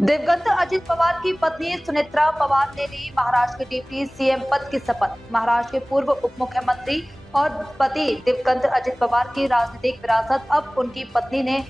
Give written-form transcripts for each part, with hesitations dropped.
दिवंगत अजित पवार की पत्नी सुनेत्रा पवार ने ली महाराष्ट्र के डिप्टी सीएम पद की शपथ। महाराष्ट्र के पूर्व उप मुख्यमंत्री और पति दिवंगत अजित पवार की राजनीतिक विरासत अब उनकी पत्नी ने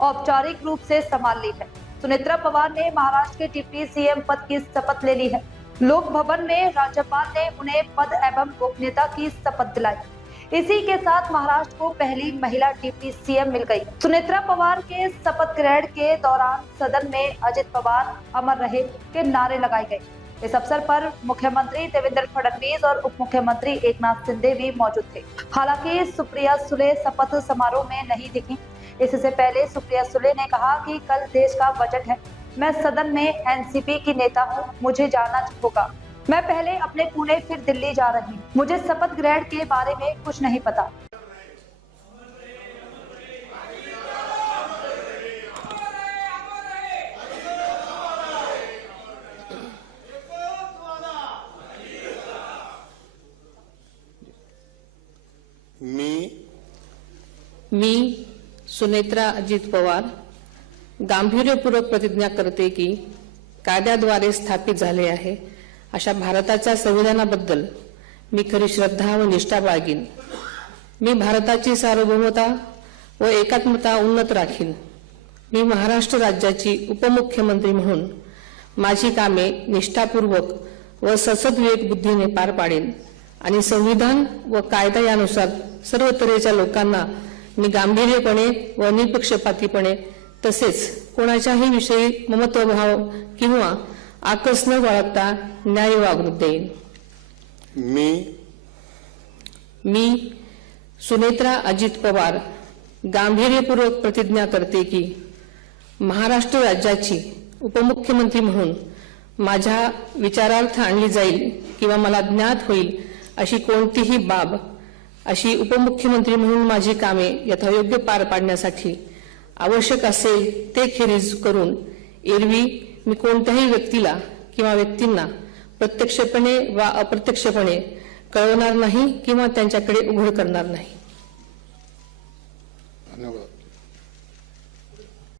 औपचारिक रूप से संभाल ली है। सुनेत्रा पवार ने महाराष्ट्र के डिप्टी सीएम पद की शपथ ले ली है। लोक भवन में राज्यपाल ने उन्हें पद एवं गोपनीयता की शपथ दिलाई। इसी के साथ महाराष्ट्र को पहली महिला डिप्टी सीएम मिल गई। सुनेत्रा पवार के शपथ ग्रहण के दौरान सदन में अजित पवार अमर रहे के नारे लगाए गए। इस अवसर पर मुख्यमंत्री देवेंद्र फडणवीस और उप मुख्यमंत्री एकनाथ शिंदे भी मौजूद थे। हालांकि सुप्रिया सुले शपथ समारोह में नहीं दिखी। इससे पहले सुप्रिया सुले ने कहा कि कल देश का बजट है, मैं सदन में एनसीपी की नेता हूं, मुझे जाना होगा। मैं पहले अपने पुणे फिर दिल्ली जा रही हूँ, मुझे शपथ ग्रहण के बारे में कुछ नहीं पता। मी सुनेत्रा अजित पवार गांभीर्यपूर्वक प्रतिज्ञा करते की कायद्याद्वारे स्थापित झाले आहे अशा भारताच्या संविधानाबद्दल मी खरी श्रद्धा व निष्ठा बाळगीन। मी भारताची सार्वभौमता व एकात्मता उन्नत राखीन। मी महाराष्ट्र राज्याची उपमुख्यमंत्री म्हणून माझी कामे निष्ठापूर्वक व ससद्विवेक बुद्धीने पार पाडेन आणि संविधान व कायदा यानुसार सर्व तऱ्हेच्या लोकांना मी गांभीर्यपणे व निपक्षपातीपणे तसेच कोणाच्याही विषयी ममत्वभाव किंवा आकस न बाळगता न्याय वागणूक देईन। मी सुनेत्रा अजित पवार गांभीर्यपूर्वक प्रतिज्ञा करते की महाराष्ट्र राज्याची उपमुख्यमंत्री म्हणून माझ्या विचारार्थ आणली जाईल किंवा मला ज्ञात होईल अशी कोणतीही बाब अशी उपमुख्यमंत्री म्हणून माझी कामे यथायोग्य पार पाडण्यासाठी आवश्यक असेल ते खेरीज करून एरवी मी कोणत्याही व्यक्तीला किंवा व्यक्तींना प्रत्यक्षपणे वा अप्रत्यक्षपणे कळवणार नाही किंवा त्यांच्याकडे उघड करणार नाही। धन्यवाद।